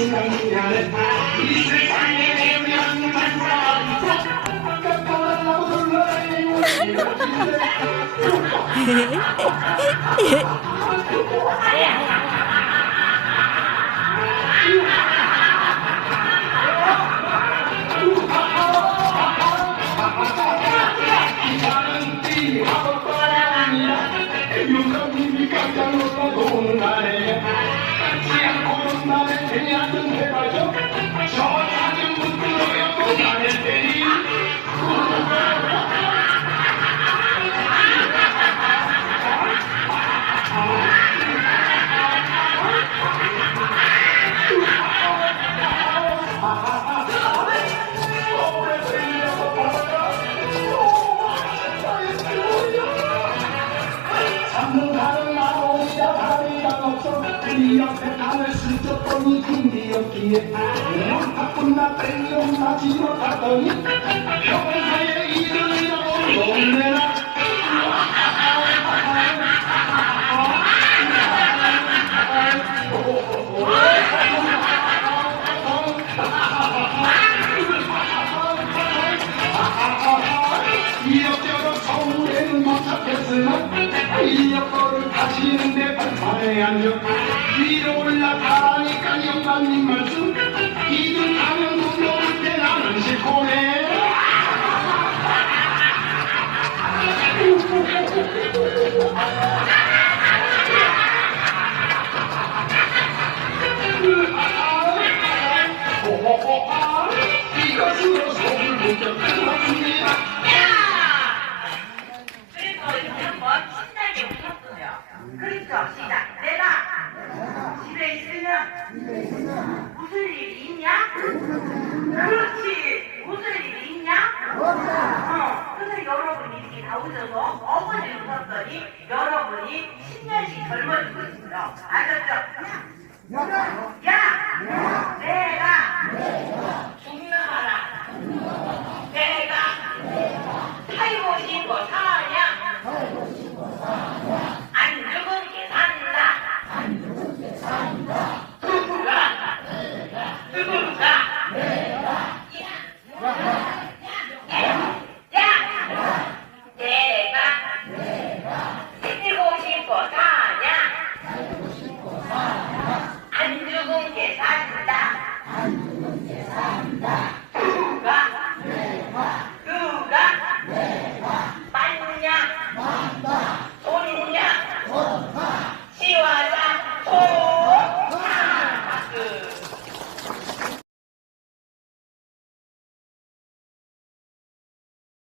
哈哈哈！嘿嘿！ 우리 옆에 가을 슬쩍 보니 군디였기에 바쁜 나 땡겨 나지 못하더니 평사에 이른이라고 놀래라 이력저력 서울에는 못 찾겠으나 이력거를 다시는데 발판에 앉아 올라가니까 영감님 말씀. 이등하면 굴러올 때 나는 실코네. 이것으로 속을 못 무슨 일이 있냐? 그렇지. 무슨 일이 있냐? 어. 그래서 여러분이 이렇게 다 오셔서 어머니 웃었더니 여러분이 10년씩 젊어지고 있어요. 알겠죠? 야! 야! 내가! 내가!